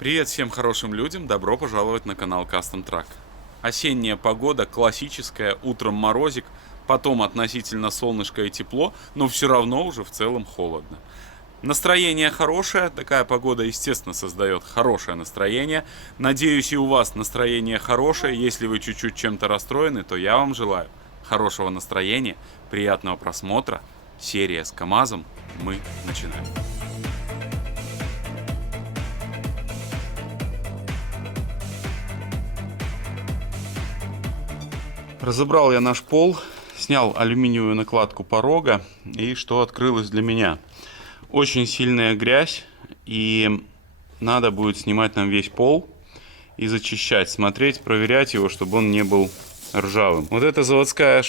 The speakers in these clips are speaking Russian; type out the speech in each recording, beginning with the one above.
Привет всем хорошим людям, добро пожаловать на канал Custom Truck. Осенняя погода, классическая, утром морозик, потом относительно солнышко и тепло, но все равно уже в целом холодно. Настроение хорошее, такая погода, естественно, создает хорошее настроение. Надеюсь, и у вас настроение хорошее. Если вы чуть-чуть чем-то расстроены, то я вам желаю хорошего настроения, приятного просмотра. Серия с КамАЗом. Мы начинаем. Разобрал я наш пол, снял алюминиевую накладку порога, и что открылось для меня? Очень сильная грязь, и надо будет снимать нам весь пол и зачищать, смотреть, проверять его, чтобы он не был ржавым. Вот эта заводская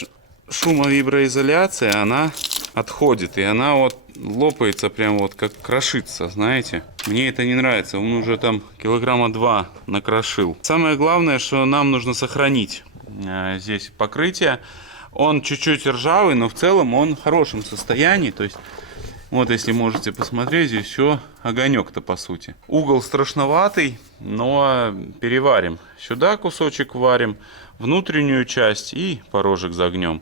шумовиброизоляция, она отходит, и она вот лопается прям вот как крошится, знаете. Мне это не нравится, он уже там килограмма 2 накрошил. Самое главное, что нам нужно сохранить здесь покрытие. Он чуть-чуть ржавый, но в целом он в хорошем состоянии. То есть, вот если можете посмотреть, здесь все огонек-то по сути. Угол страшноватый, но переварим. Сюда кусочек варим, внутреннюю часть и порожек загнем.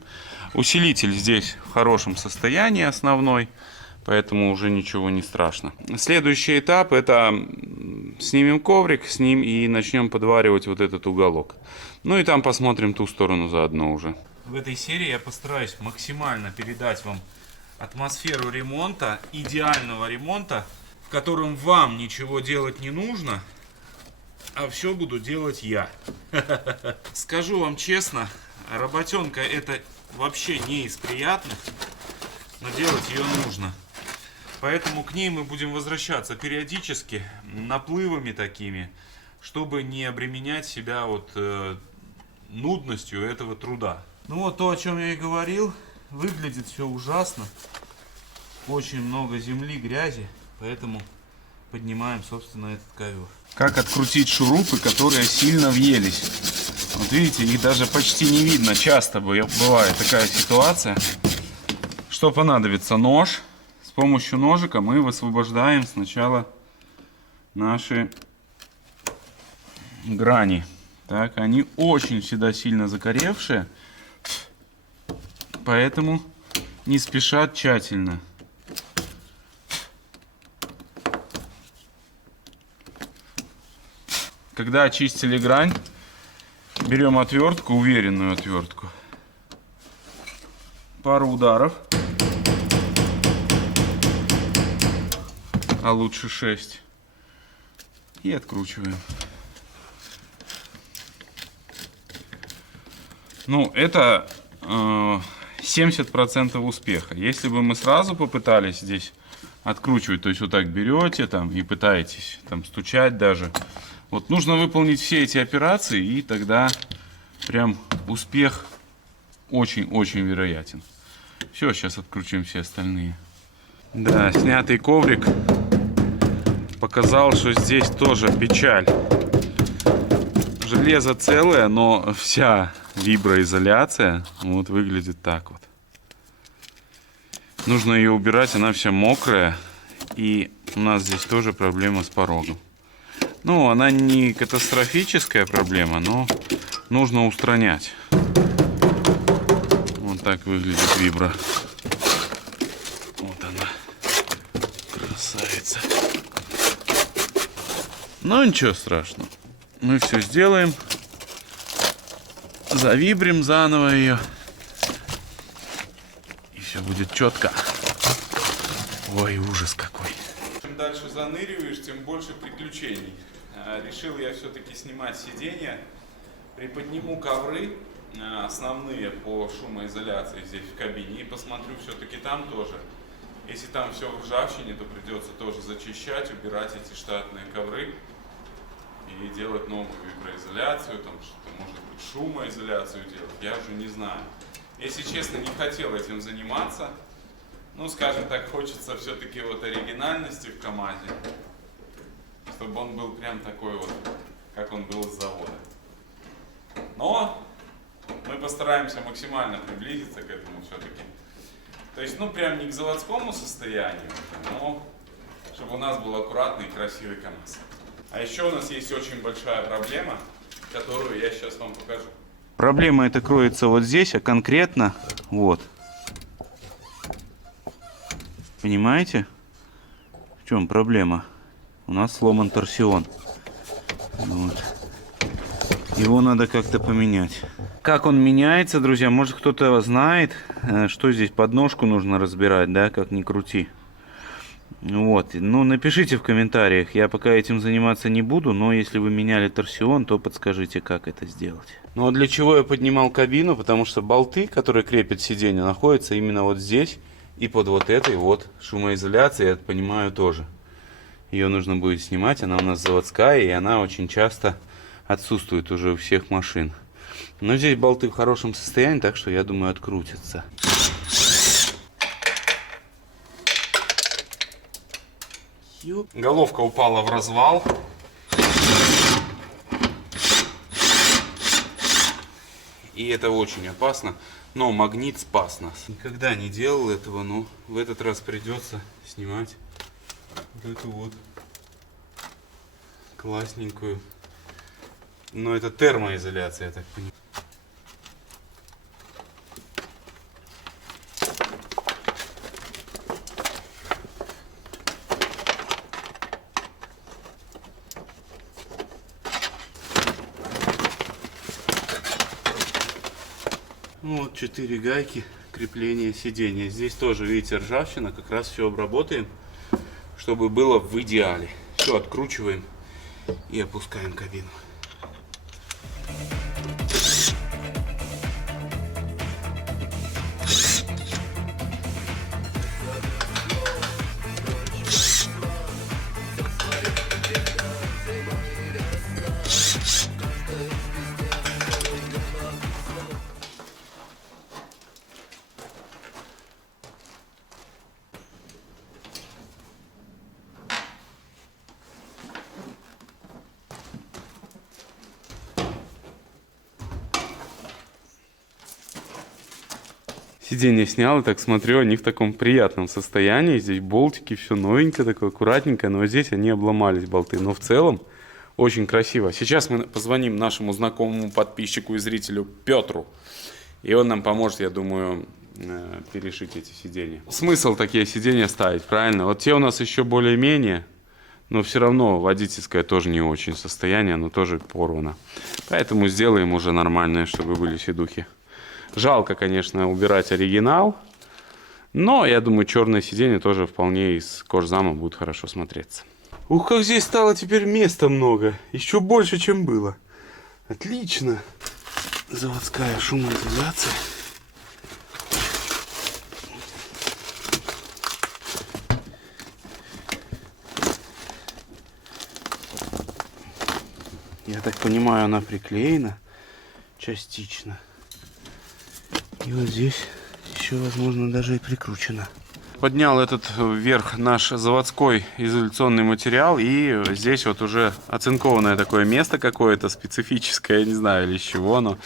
Усилитель здесь в хорошем состоянии основной, поэтому уже ничего не страшно. Следующий этап — это снимем коврик с ним и начнем подваривать вот этот уголок. Ну и там посмотрим ту сторону заодно уже. В этой серии я постараюсь максимально передать вам атмосферу ремонта, идеального ремонта, в котором вам ничего делать не нужно, а все буду делать я. Скажу вам честно, работенка это вообще не из приятных, но делать ее нужно. Поэтому к ней мы будем возвращаться периодически, наплывами такими, чтобы не обременять себя вот нудностью этого труда. Ну вот то, о чем я и говорил, выглядит все ужасно. Очень много земли, грязи, поэтому поднимаем, собственно, этот ковер. Как открутить шурупы, которые сильно въелись? Вот видите, их даже почти не видно. Часто бывает такая ситуация. Что понадобится? Нож. С помощью ножика мы высвобождаем сначала наши грани. Так, они очень всегда сильно закоревшие, поэтому не спешат тщательно. Когда очистили грань, берем отвертку, уверенную отвертку, пару ударов, а лучше 6, и откручиваем. Ну, это 70% успеха. Если бы мы сразу попытались здесь откручивать, то есть вот так берете там и пытаетесь там стучать даже. Вот нужно выполнить все эти операции, и тогда прям успех очень-очень вероятен. Все, сейчас откручиваем все остальные. Да, снятый коврик показал, что здесь тоже печаль. Железо целое, но вся виброизоляция вот выглядит так вот. Нужно ее убирать, она вся мокрая. И у нас здесь тоже проблема с порогом. Ну, она не катастрофическая проблема, но нужно устранять. Вот так выглядит вибро. Вот она. Красавица. Но ничего страшного. Мы все сделаем. Завибрим заново ее. И все будет четко. Ой, ужас какой. Чем дальше заныриваешь, тем больше приключений. Решил я все-таки снимать сиденья. Приподниму ковры основные по шумоизоляции здесь в кабине. И посмотрю все-таки там тоже. Если там все в ржавчине, то придется тоже зачищать, убирать эти штатные ковры. И делать новую виброизоляцию, там что-то, может быть, шумоизоляцию делать, я уже не знаю. Если честно, не хотел этим заниматься. Ну, скажем так, хочется все-таки вот оригинальности в КамАЗе, чтобы он был прям такой вот, как он был с завода. Но мы постараемся максимально приблизиться к этому все-таки. То есть, ну, прям не к заводскому состоянию, но чтобы у нас был аккуратный и красивый КамАЗ. А еще у нас есть очень большая проблема, которую я сейчас вам покажу. Проблема эта кроется вот здесь, а конкретно вот. Понимаете, в чем проблема? У нас сломан торсион. Вот. Его надо как-то поменять. Как он меняется, друзья, может кто-то знает, что здесь подножку нужно разбирать, да, как ни крути. Вот, ну напишите в комментариях, я пока этим заниматься не буду, но если вы меняли торсион, то подскажите, как это сделать. Ну а для чего я поднимал кабину? Потому что болты, которые крепят сиденье, находятся именно вот здесь и под вот этой вот шумоизоляцией, я понимаю, тоже. Ее нужно будет снимать, она у нас заводская, и она очень часто отсутствует уже у всех машин. Но здесь болты в хорошем состоянии, так что я думаю, открутятся. Головка упала в развал. И это очень опасно. Но магнит спас нас. Никогда не делал этого, но в этот раз придется снимать вот эту вот классненькую. Но это термоизоляция, я так понимаю. Вот 4 гайки крепления сидения. Здесь тоже, видите, ржавчина. Как раз все обработаем, чтобы было в идеале. Все откручиваем и опускаем кабину. Сиденье снял, и так смотрю, они в таком приятном состоянии. Здесь болтики, все новенькое, такое аккуратненькое. Но здесь они обломались, болты. Но в целом очень красиво. Сейчас мы позвоним нашему знакомому подписчику и зрителю Петру. И он нам поможет, я думаю, перешить эти сиденья. Смысл такие сиденья ставить, правильно? Вот те у нас еще более-менее. Но все равно водительское тоже не очень состояние. Оно тоже порвано. Поэтому сделаем уже нормальное, чтобы были сидухи. Жалко, конечно, убирать оригинал, но я думаю, черное сиденье тоже вполне из кожзама будет хорошо смотреться. Ух, как здесь стало теперь места много, еще больше, чем было. Отлично. Заводская шумоизоляция. Я так понимаю, она приклеена частично. И вот здесь еще, возможно, даже и прикручено. Поднял этот вверх наш заводской изоляционный материал. И здесь вот уже оцинкованное такое место какое-то специфическое, я не знаю, или из чего оно.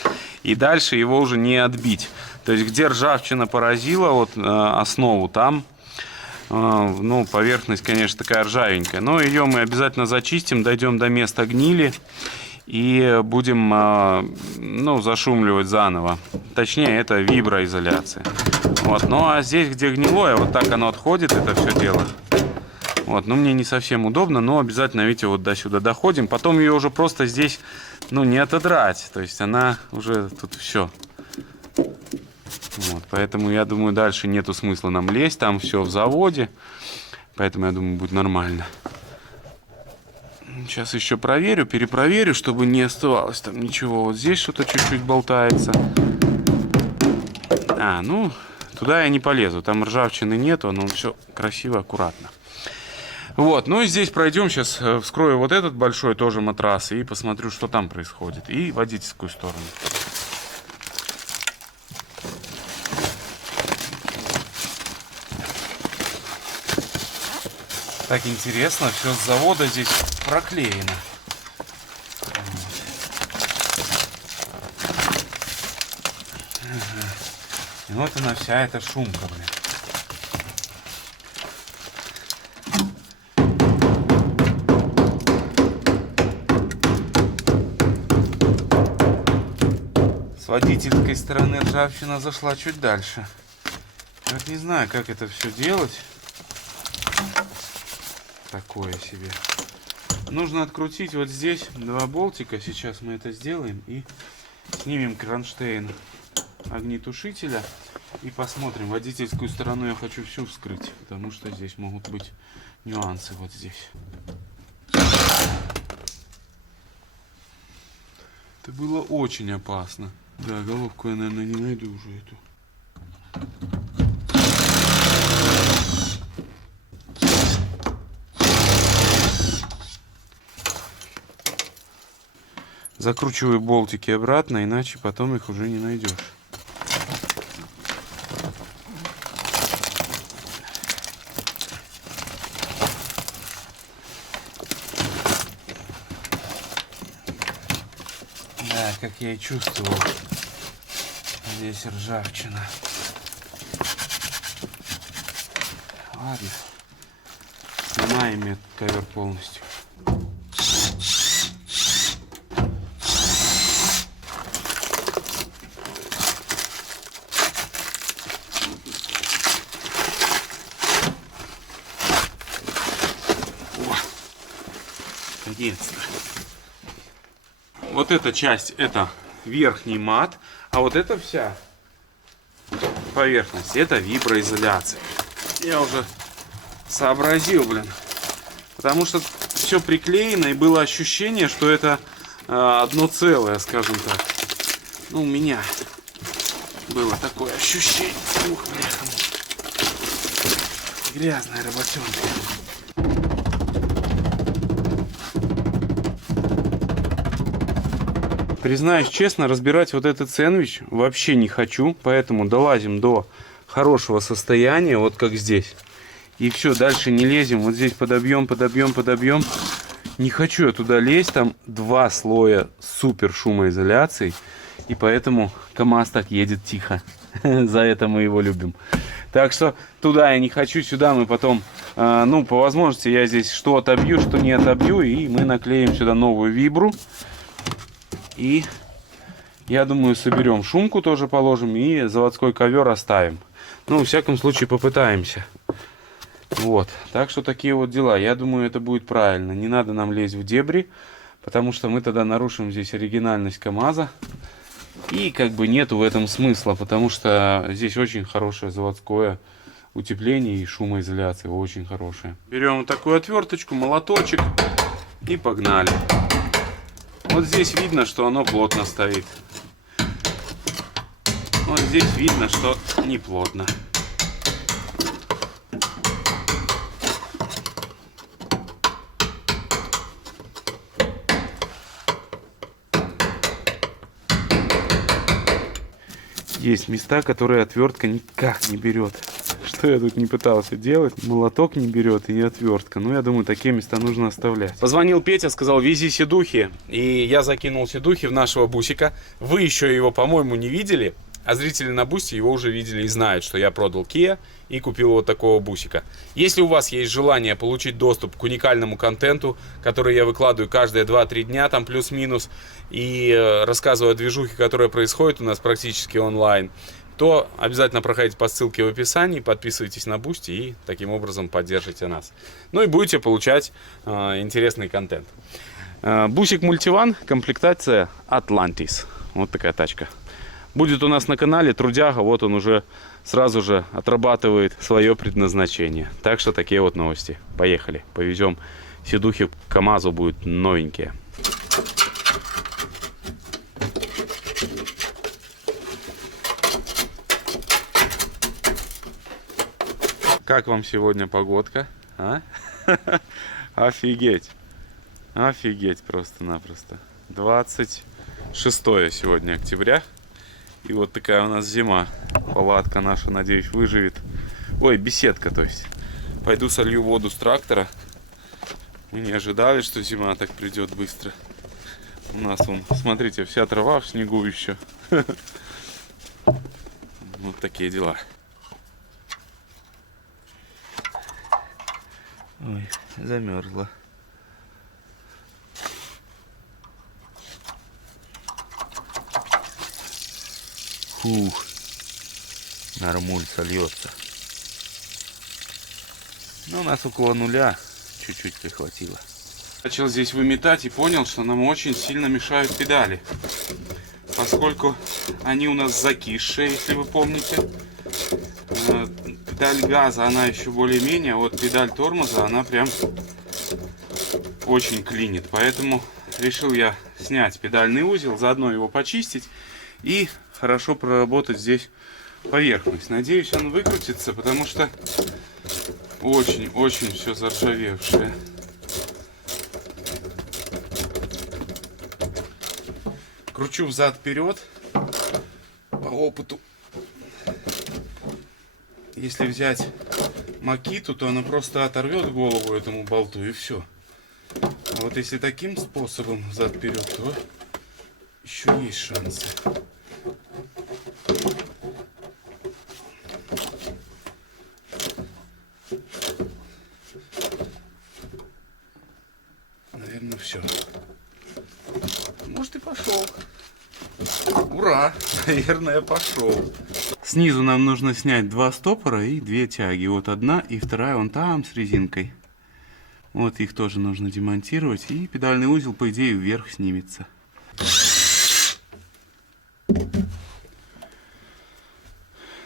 И дальше его уже не отбить. То есть, где ржавчина поразила вот основу, там, ну, поверхность, конечно, такая ржавенькая. Но ее мы обязательно зачистим, дойдем до места гнили. И будем, ну, зашумливать заново. Точнее, это виброизоляция. Вот. Ну, а здесь, где гнилое, вот так оно отходит, это все дело. Вот. Ну, мне не совсем удобно, но обязательно, видите, вот до сюда доходим. Потом ее уже просто здесь, ну, не отодрать. То есть она уже тут все. Вот. Поэтому, я думаю, дальше нету смысла нам лезть. Там все в заводе. Поэтому, я думаю, будет нормально. Сейчас еще проверю, перепроверю, чтобы не оставалось там ничего. Вот здесь что-то чуть-чуть болтается. Ну, туда я не полезу. Там ржавчины нету, но все красиво, аккуратно. Вот, ну и здесь пройдем. Сейчас вскрою вот этот большой тоже матрас и посмотрю, что там происходит. И водительскую сторону. Так интересно, все с завода здесь проклеено. И вот она вся эта шумка, блин. водительской стороны ржавчина зашла чуть дальше. Вот не знаю, как это все делать. Такое себе. Нужно открутить вот здесь 2 болтика. Сейчас мы это сделаем и снимем кронштейн огнетушителя и посмотрим. Водительскую сторону я хочу всю вскрыть, потому что здесь могут быть нюансы вот здесь. Это было очень опасно. Да, головку я, наверное, не найду уже эту. Закручиваю болтики обратно, иначе потом их уже не найдешь. Да, как я и чувствовал, здесь ржавчина. Ладно, снимаем ковер полностью. Наконец-то. Вот эта часть, это верхний мат, а вот эта вся поверхность, это виброизоляция. Я уже сообразил, блин. Потому что все приклеено, и было ощущение, что это одно целое, скажем так. Ну, у меня было такое ощущение. Ух, бляха. Грязная работенка. Признаюсь честно, разбирать вот этот сэндвич вообще не хочу, поэтому долазим до хорошего состояния, вот как здесь. И все, дальше не лезем, вот здесь подобьем, подобьем, подобьем. Не хочу я туда лезть, там 2 слоя супер шумоизоляции, и поэтому КамАЗ так едет тихо. За это мы его любим. Так что туда я не хочу, сюда мы потом, ну, по возможности я здесь что отобью, что не отобью, и мы наклеим сюда новую вибру. И я думаю, соберем шумку, тоже положим, и заводской ковер оставим. Ну, во всяком случае, попытаемся. Вот, так что такие вот дела. Я думаю, это будет правильно. Не надо нам лезть в дебри, потому что мы тогда нарушим здесь оригинальность КамАЗа. И как бы нету в этом смысла, потому что здесь очень хорошее заводское утепление и шумоизоляция очень хорошая. Берем вот такую отверточку, молоточек и погнали. Вот здесь видно, что оно плотно стоит. Вот здесь видно, что не плотно. Есть места, которые отвертка никак не берет. Что я тут не пытался делать. Молоток не берет и отвертка. Ну, я думаю, такие места нужно оставлять. Позвонил Петя, сказал, вези седухи. И я закинул седухи в нашего бусика. Вы еще его, по-моему, не видели. А зрители на бусте его уже видели и знают, что я продал Kia и купил вот такого бусика. Если у вас есть желание получить доступ к уникальному контенту, который я выкладываю каждые 2-3 дня, там плюс-минус, и рассказываю о движухе, которая происходит у нас практически онлайн, то обязательно проходите по ссылке в описании, подписывайтесь на Бусти и таким образом поддержите нас. Ну и будете получать интересный контент. Бусик Мультиван, комплектация Atlantis. Вот такая тачка. Будет у нас на канале трудяга, вот он уже сразу же отрабатывает свое предназначение. Так что такие вот новости. Поехали, повезем седухи к КамАЗу, будут новенькие. Как вам сегодня погодка? А? Офигеть. Офигеть просто-напросто. 26 сегодня октября. И вот такая у нас зима. Палатка наша, надеюсь, выживет. Ой, беседка, то есть. Пойду солью воду с трактора. Мы не ожидали, что зима так придет быстро. У нас, вон, смотрите, вся трава в снегу еще. Вот такие дела. Ой, замерзла. Фух. Нормульца льется. Ну, у нас около нуля. Чуть-чуть прихватило. Начал здесь выметать и понял, что нам очень сильно мешают педали. Поскольку они у нас закисшие, если вы помните. Педаль газа, она еще более-менее, а вот педаль тормоза, она прям очень клинит. Поэтому решил я снять педальный узел, заодно его почистить и хорошо проработать здесь поверхность. Надеюсь, он выкрутится, потому что очень-очень все заржавевшее. Кручу взад-вперед по опыту. Если взять Макиту, то она просто оторвет голову этому болту и все. А вот если таким способом взад-вперед, то еще есть шансы. Наверное, все. Может, и пошел. Ура! Наверное, пошел. Снизу нам нужно снять 2 стопора и 2 тяги. Вот одна и вторая вон там с резинкой. Вот их тоже нужно демонтировать. И педальный узел, по идее, вверх снимется.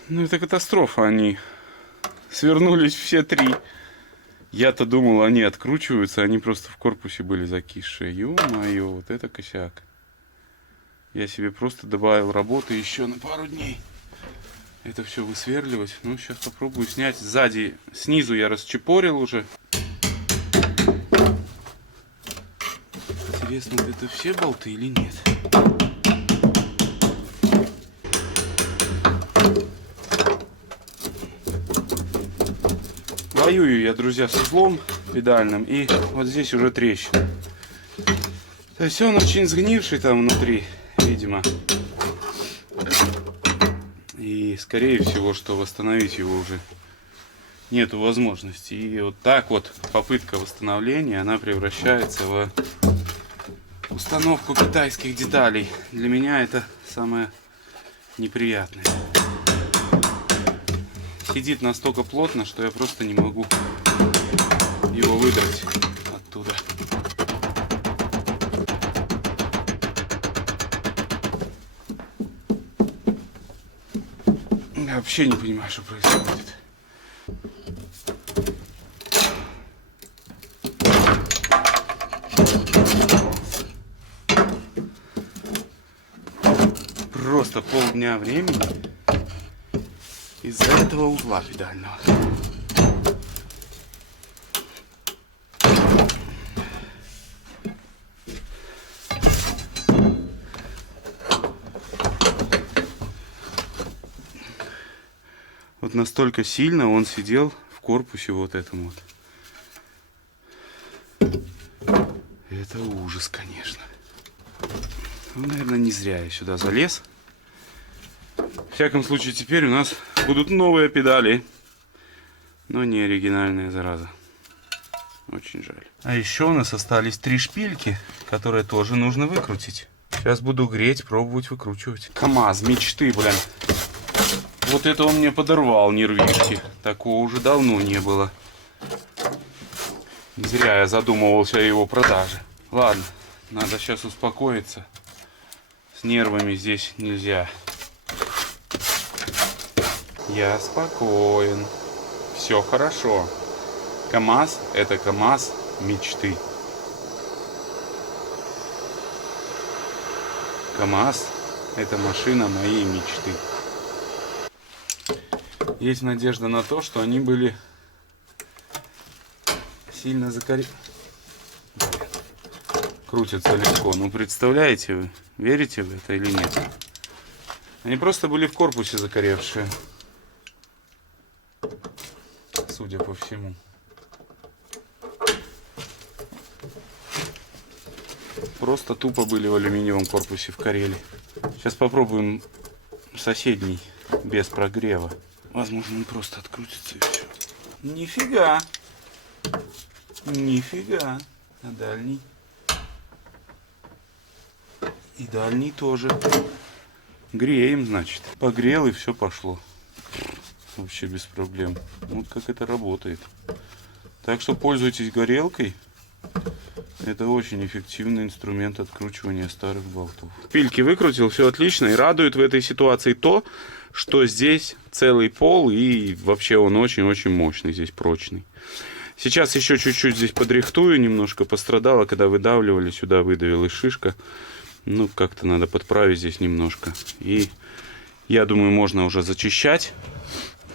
Ну, это катастрофа. Они свернулись все 3. Я-то думал, они откручиваются. Они просто в корпусе были закисшие. Ё-моё, вот это косяк. Я себе просто добавил работы еще на пару дней. Это все высверливать. Ну, сейчас попробую снять. Сзади, снизу я расчепорил уже. Интересно, вот это все болты или нет? Воюю я, друзья, с узлом педальным. И вот здесь уже трещина. То есть он очень сгнивший там внутри, видимо. И скорее всего, что восстановить его уже нету возможности. И вот так вот попытка восстановления, она превращается в установку китайских деталей. Для меня это самое неприятное. Сидит настолько плотно, что я просто не могу его выдрать оттуда. Я вообще не понимаю, что происходит. Просто полдня времени из-за этого узла педального. Вот настолько сильно он сидел в корпусе вот этом вот. Это ужас, конечно. Ну, наверное, не зря я сюда залез. В всяком случае, теперь у нас будут новые педали. Но не оригинальные, зараза. Очень жаль. А еще у нас остались 3 шпильки, которые тоже нужно выкрутить. Сейчас буду греть, пробовать выкручивать. КамАЗ, мечты, блин. Вот это он мне подорвал нервишки. Такого уже давно не было. Не зря я задумывался о его продаже. Ладно, надо сейчас успокоиться. С нервами здесь нельзя. Я спокоен. Все хорошо. КамАЗ — это КамАЗ мечты. КамАЗ — это машина моей мечты. Есть надежда на то, что они были сильно крутятся легко. Ну, представляете вы, верите в это или нет? Они просто были в корпусе закоревшие. Судя по всему. Просто тупо были в алюминиевом корпусе в Карелии. Сейчас попробуем соседний без прогрева. Возможно, он просто открутится и все. Нифига. Нифига. А дальний? И дальний тоже. Греем, значит. Погрел и все пошло. Вообще без проблем. Вот как это работает. Так что пользуйтесь горелкой. Это очень эффективный инструмент откручивания старых болтов. Шпильки выкрутил, все отлично. И радует в этой ситуации то, что здесь целый пол и вообще он очень-очень мощный, здесь прочный. Сейчас еще чуть-чуть здесь подрихтую, немножко пострадало, когда выдавливали, сюда выдавилась шишка. Ну, как-то надо подправить здесь немножко. И я думаю, можно уже зачищать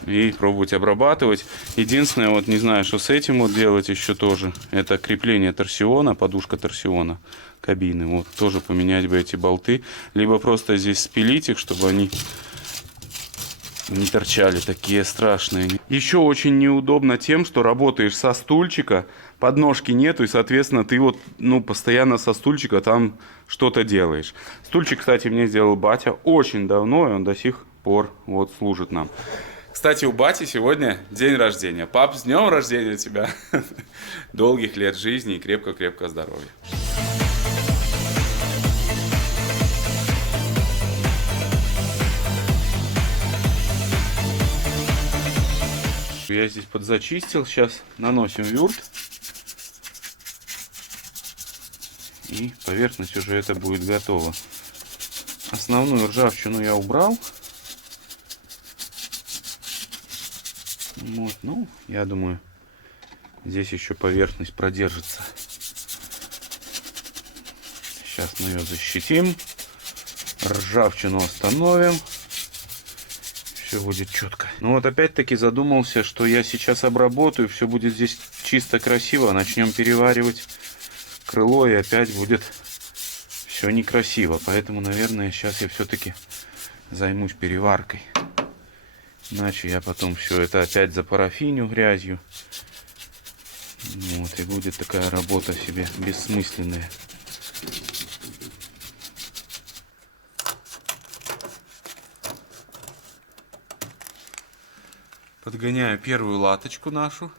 и пробовать обрабатывать. Единственное, вот не знаю, что с этим вот делать еще тоже. Это крепление торсиона, подушка торсиона кабины. Вот тоже поменять бы эти болты. Либо просто здесь спилить их, чтобы они не торчали такие страшные. Еще очень неудобно тем, что работаешь со стульчика, подножки нету, и, соответственно, ты вот, ну, постоянно со стульчика там что-то делаешь. Стульчик, кстати, мне сделал батя очень давно, и он до сих пор вот служит нам. Кстати, у бати сегодня день рождения. Пап, с днем рождения тебя! Долгих лет жизни и крепко-крепко здоровья. Я здесь подзачистил. Сейчас наносим вюрт. И поверхность уже это будет готова. Основную ржавчину я убрал. Вот, ну, я думаю, здесь еще поверхность продержится. Сейчас мы ее защитим. Ржавчину остановим. Все будет четко. Ну вот опять-таки задумался, что я сейчас обработаю. Все будет здесь чисто красиво. Начнем переваривать крыло, и опять будет все некрасиво. Поэтому, наверное, сейчас я все-таки займусь переваркой. Иначе я потом все это опять запарафиню грязью. Вот, и будет такая работа себе бессмысленная. Подгоняю первую латочку нашу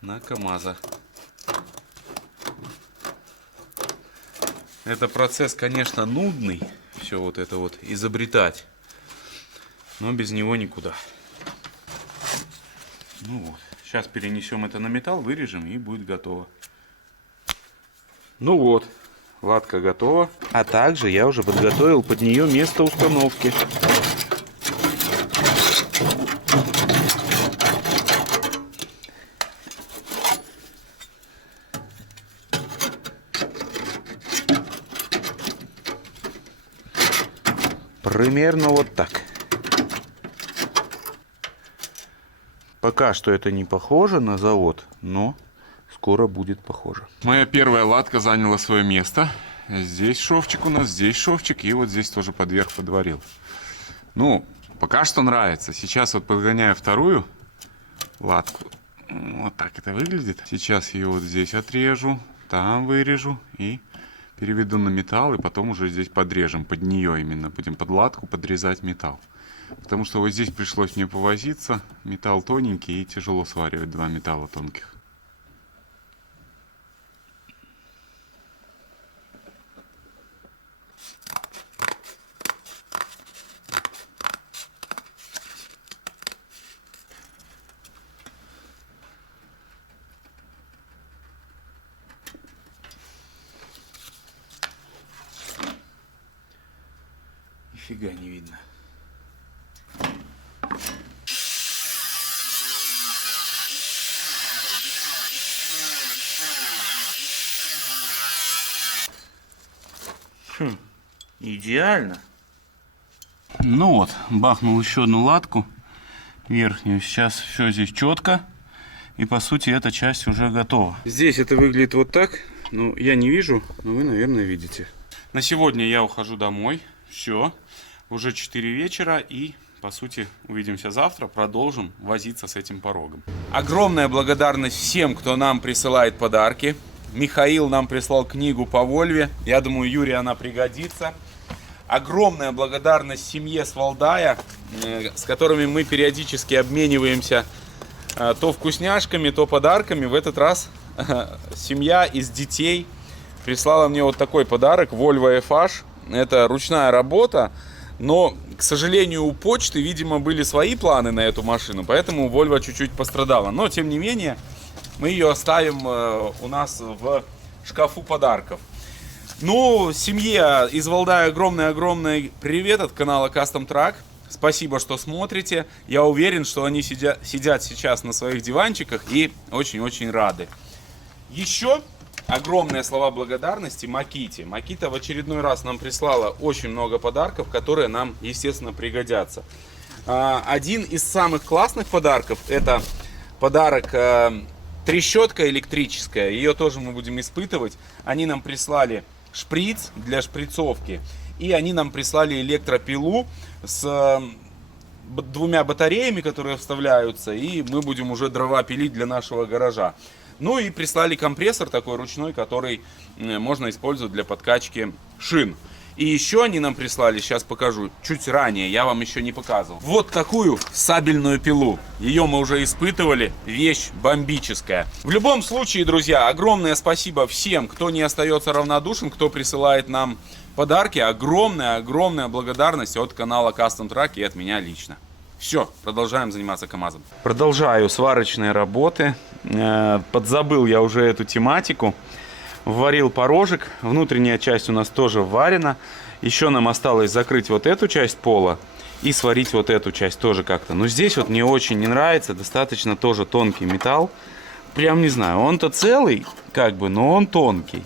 на КамАЗа. Это процесс, конечно, нудный. Все вот это вот изобретать. Но без него никуда. Ну вот. Сейчас перенесем это на металл, вырежем, и будет готово. Ну вот. Латка готова. А также я уже подготовил под нее место установки. Примерно вот так. Пока что это не похоже на завод, но скоро будет похоже. Моя первая латка заняла свое место. Здесь шовчик у нас, здесь шовчик, и вот здесь тоже подверх подварил. Ну, пока что нравится. Сейчас вот подгоняю вторую латку. Вот так это выглядит. Сейчас ее вот здесь отрежу, там вырежу и переведу на металл, и потом уже здесь подрежем, под нее именно, будем под латку подрезать металл. Потому что вот здесь пришлось мне повозиться, металл тоненький и тяжело сваривать два металла тонких. Нифига не видно. Идеально. Ну вот, бахнул еще одну латку верхнюю. Сейчас все здесь четко. И по сути эта часть уже готова. Здесь это выглядит вот так. Ну, я не вижу, но вы, наверное, видите. На сегодня я ухожу домой. Все. Уже 4 вечера. И, по сути, увидимся завтра. Продолжим возиться с этим порогом. Огромная благодарность всем, кто нам присылает подарки. Михаил нам прислал книгу по Вольве. Я думаю, Юрию она пригодится. Огромная благодарность семье с Валдая, с которыми мы периодически обмениваемся то вкусняшками, то подарками. В этот раз семья из детей прислала мне вот такой подарок. Volvo FH. Это ручная работа, но, к сожалению, у почты, видимо, были свои планы на эту машину, поэтому Volvo чуть-чуть пострадала. Но, тем не менее, мы ее оставим у нас в шкафу подарков. Ну, семье из Валдая огромный-огромный привет от канала Custom Truck. Спасибо, что смотрите. Я уверен, что они сидят сейчас на своих диванчиках и очень-очень рады. Еще огромные слова благодарности Маките. Макита в очередной раз нам прислала очень много подарков, которые нам, естественно, пригодятся. Один из самых классных подарков — это подарок трещотка электрическая. Ее тоже мы будем испытывать. Они нам прислали шприц для шприцовки. И они нам прислали электропилу с двумя батареями, которые вставляются. И мы будем уже дрова пилить для нашего гаража. Ну и прислали компрессор такой ручной, который можно использовать для подкачки шин. И еще они нам прислали, сейчас покажу, чуть ранее, я вам еще не показывал. Вот такую сабельную пилу. Ее мы уже испытывали, вещь бомбическая. В любом случае, друзья, огромное спасибо всем, кто не остается равнодушен, кто присылает нам подарки. Огромная благодарность от канала Custom Truck и от меня лично. Все, продолжаем заниматься КамАЗом. Продолжаю сварочные работы. Подзабыл я уже эту тематику. Варил порожек. Внутренняя часть у нас тоже варена. Еще нам осталось закрыть вот эту часть пола и сварить вот эту часть тоже как-то. Но здесь вот мне очень не нравится. Достаточно тоже тонкий металл. Прям не знаю, он-то целый, как бы, но он тонкий.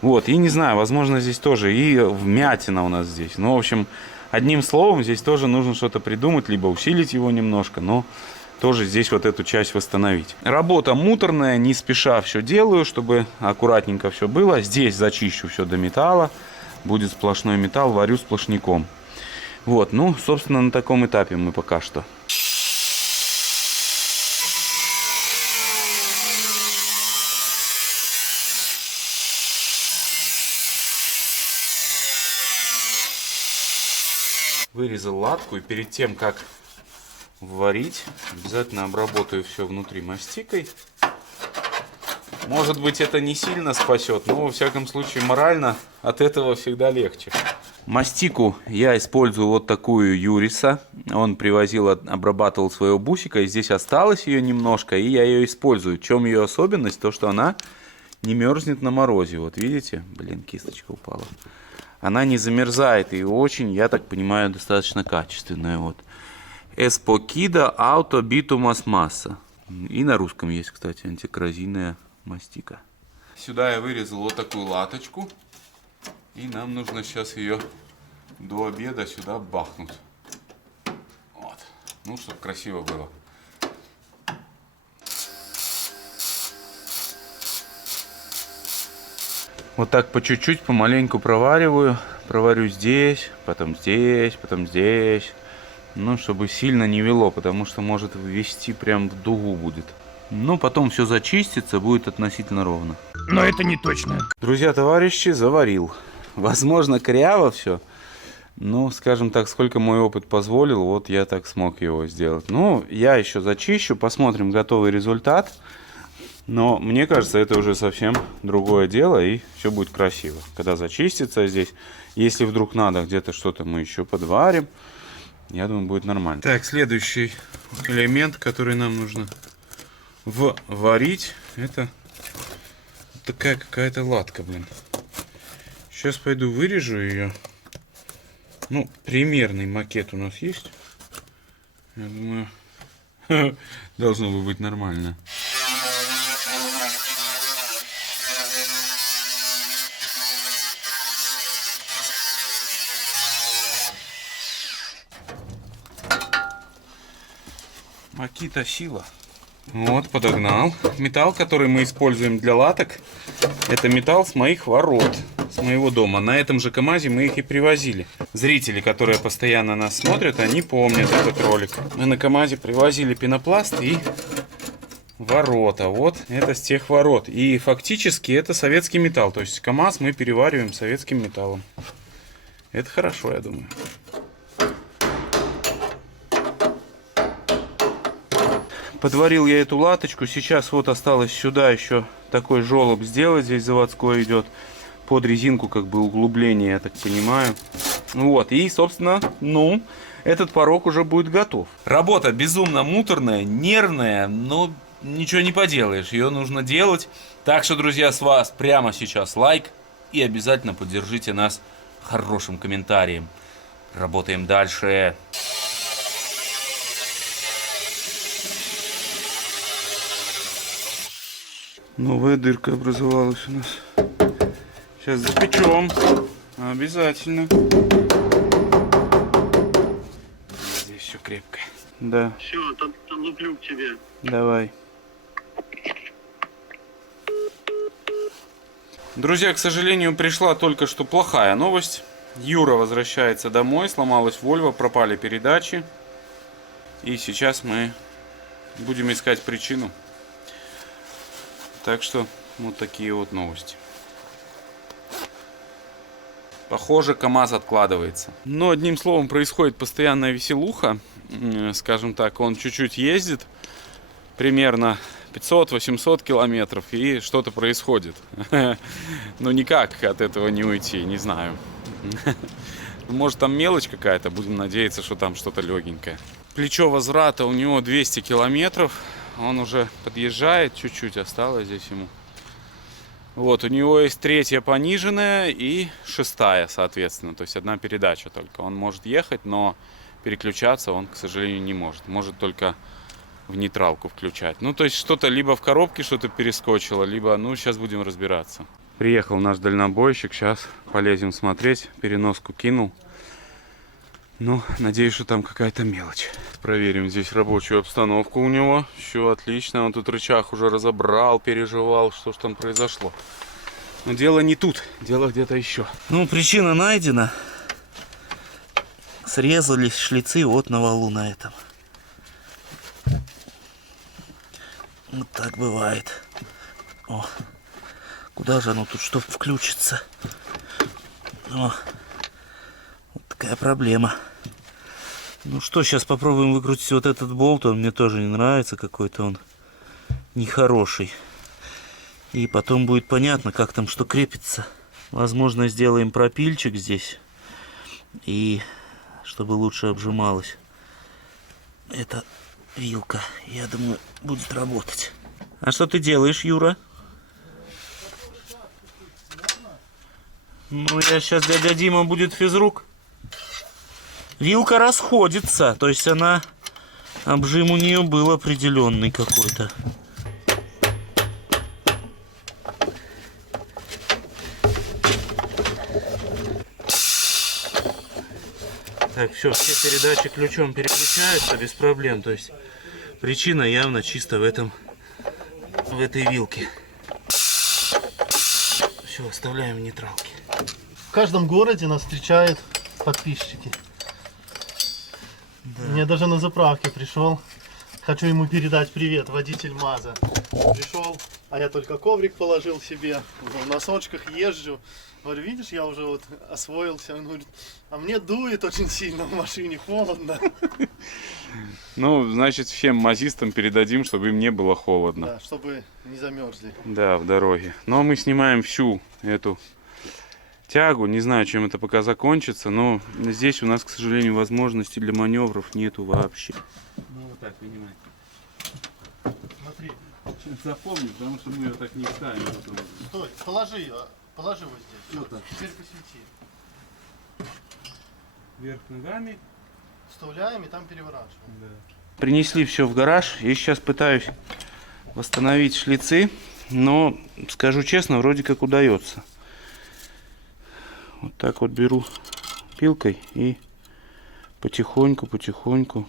Вот, и не знаю, возможно, здесь тоже и вмятина у нас здесь. Ну, в общем, одним словом, здесь тоже нужно что-то придумать, либо усилить его немножко, но тоже здесь вот эту часть восстановить. Работа муторная, не спеша все делаю, чтобы аккуратненько все было. Здесь зачищу все до металла, будет сплошной металл, варю сплошняком. Вот, ну, собственно, на таком этапе мы пока что. Вырезал латку, и перед тем, как варить, обязательно обработаю все внутри мастикой. Может быть, это не сильно спасет, но во всяком случае морально от этого всегда легче. Мастику я использую вот такую Юриса. Он привозил, обрабатывал своего бусика, и здесь осталось ее немножко, и я ее использую. В чем ее особенность? То, что она не мерзнет на морозе. Вот видите? Блин, кисточка упала. Она не замерзает и очень, я так понимаю, достаточно качественная. Вот. Espoquida Auto Bitumas Massa. И на русском есть, кстати, антикоррозийная мастика. Сюда я вырезал вот такую латочку. И нам нужно сейчас ее до обеда сюда бахнуть. Вот. Ну, чтобы красиво было. Вот так по чуть-чуть, помаленьку провариваю. Проварю здесь, потом здесь, потом здесь. Ну, чтобы сильно не вело, потому что может ввести прям в дугу будет. Ну, потом все зачистится, будет относительно ровно. Но это не точно. Друзья, товарищи, заварил. Возможно, коряво все. Но, скажем так, сколько мой опыт позволил, вот я так смог его сделать. Ну, я еще зачищу, посмотрим готовый результат. Но мне кажется, это уже совсем другое дело, и все будет красиво. Когда зачистится здесь, если вдруг надо где-то что-то мы еще подварим, я думаю, будет нормально. Так, следующий элемент, который нам нужно варить, это такая какая-то латка, блин. Сейчас пойду вырежу ее. Ну, примерный макет у нас есть. Я думаю, должно быть нормально. Макита сила. Вот, подогнал. Металл, который мы используем для латок, это металл с моих ворот, с моего дома. На этом же КамАЗе мы их и привозили. Зрители, которые постоянно нас смотрят, они помнят этот ролик. Мы на КамАЗе привозили пенопласт и ворота. Вот, это с тех ворот. И фактически это советский металл. То есть КамАЗ мы перевариваем советским металлом. Это хорошо, я думаю. Подварил я эту латочку. Сейчас вот осталось сюда еще такой желоб сделать. Здесь заводской идет. под резинку как бы углубление, я так понимаю. Вот, и, собственно, ну, этот порог уже будет готов. Работа безумно муторная, нервная, но ничего не поделаешь, ее нужно делать. Так что, друзья, с вас прямо сейчас лайк и обязательно поддержите нас хорошим комментарием. Работаем дальше. Новая дырка образовалась у нас. Сейчас запечем. Обязательно. Здесь все крепко. Да. Все, луплю к тебе. Давай. Друзья, к сожалению, пришла только что плохая новость. Юра возвращается домой, сломалась Volvo, пропали передачи. И сейчас мы будем искать причину. Так что вот такие вот новости. Похоже, КамАЗ откладывается. Но одним словом, происходит постоянная веселуха. Скажем так, он чуть-чуть ездит. Примерно 500-800 километров. И что-то происходит. Но никак от этого не уйти, не знаю. Может, там мелочь какая-то. Будем надеяться, что там что-то легенькое. Плечо возврата у него 200 километров. Он уже подъезжает, чуть-чуть осталось здесь ему. Вот, у него есть 3-я пониженная и 6-я, соответственно. То есть одна передача только. Он может ехать, но переключаться он, к сожалению, не может. Может только в нейтралку включать. Ну, то есть что-то либо в коробке что-то перескочило, либо, ну, сейчас будем разбираться. Приехал наш дальнобойщик, сейчас полезем смотреть. Переноску кинул. Ну, надеюсь, что там какая-то мелочь. Проверим здесь рабочую обстановку у него. Все отлично. Он тут рычаг уже разобрал, переживал, что ж там произошло. Но дело не тут, дело где-то еще. Ну, причина найдена. Срезались шлицы вот на валу на этом. Вот так бывает. О, куда же оно тут, чтоб включиться? О, вот такая проблема. Ну что, сейчас попробуем выкрутить вот этот болт. Он мне тоже не нравится, какой-то он нехороший. И потом будет понятно, как там что крепится. Возможно, сделаем пропильчик здесь. И чтобы лучше обжималась эта вилка, я думаю, будет работать. А что ты делаешь, Юра? Ну, я сейчас, дядя Дима будет физрук. Вилка расходится, то есть она, обжим у нее был определенный какой-то. Так, все передачи ключом переключаются без проблем, то есть причина явно чисто в этой вилке. Все, оставляем в нейтралке. В каждом городе нас встречают подписчики. Да. Мне даже на заправке пришел. Хочу ему передать привет, водитель МАЗа. Пришел, а я только коврик положил себе, в носочках езжу. Говорю, видишь, я уже вот освоился. Он говорит, а мне дует очень сильно в машине, холодно. Ну, значит, всем мазистам передадим, чтобы им не было холодно. Да, чтобы не замерзли. Да, в дороге. Но мы снимаем всю эту тягу. Не знаю, чем это пока закончится, но здесь у нас, к сожалению, возможности для маневров нету вообще. Ну, вот так, понимаете. Смотри. Запомни, потому что мы ее так не ставим. Стой, положи ее, положи вот здесь. Вот так. Теперь посвети. Вверх ногами. Вставляем и там переворачиваем. Да. Принесли все в гараж. Я сейчас пытаюсь восстановить шлицы, но, скажу честно, вроде как удается. Вот так вот беру пилкой и потихоньку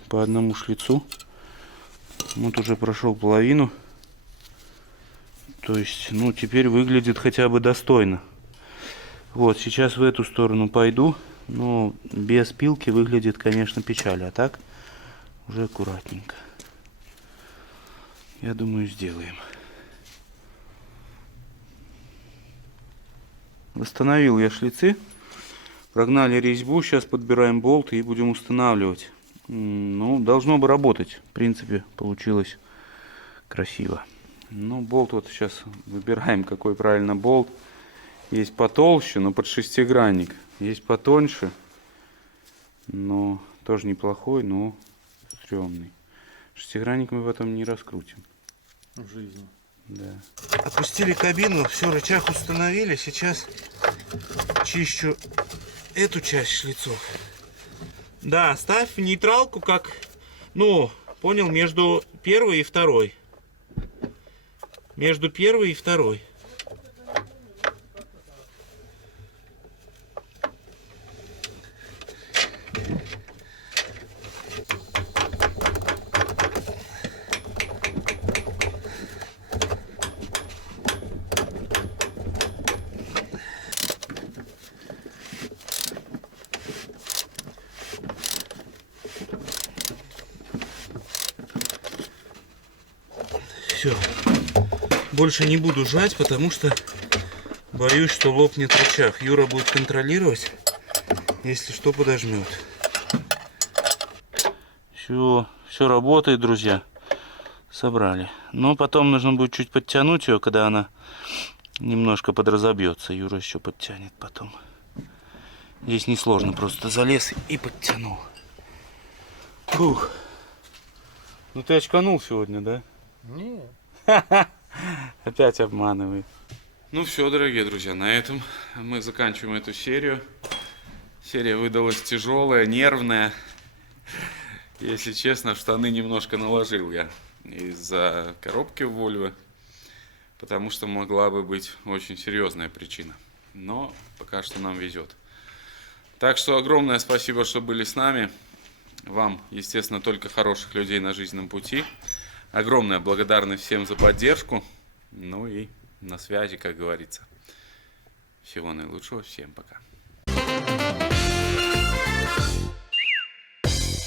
по одному шлицу. Вот уже прошел половину. То есть, ну, теперь выглядит хотя бы достойно. Вот, сейчас в эту сторону пойду. Но без пилки выглядит, конечно, печаль. А так, уже аккуратненько. Я думаю, сделаем. Восстановил я шлицы. Прогнали резьбу. Сейчас подбираем болт и будем устанавливать. Ну, должно бы работать. В принципе, получилось красиво. Ну, болт вот сейчас выбираем, какой правильно болт. Есть потолще, но под шестигранник. Есть потоньше, но тоже неплохой, но стрёмный. Шестигранник мы потом не раскрутим. В жизни. Да. Опустили кабину, все, рычаг установили. Сейчас чищу эту часть шлицов. Да, ставь в нейтралку, как, ну, понял, между первой и второй. Между первой и второй. Все. Больше не буду жать, потому что боюсь, что лопнет рычаг. Юра будет контролировать, если что, подожмет. Все работает, друзья. Собрали. Но потом нужно будет чуть подтянуть ее, когда она немножко подразобьется. Юра еще подтянет потом. Здесь несложно, просто залез и подтянул. Фух. Ну ты очканул сегодня, да? Не. Опять обманывает. Ну все, дорогие друзья, на этом мы заканчиваем эту серию. Серия выдалась тяжелая, нервная. Если честно, в штаны немножко наложил я из-за коробки в Volvo, потому что могла бы быть очень серьезная причина. Но пока что нам везет. Так что огромное спасибо, что были с нами. Вам, естественно, только хороших людей на жизненном пути. Огромная благодарность всем за поддержку. Ну и на связи, как говорится. Всего наилучшего. Всем пока.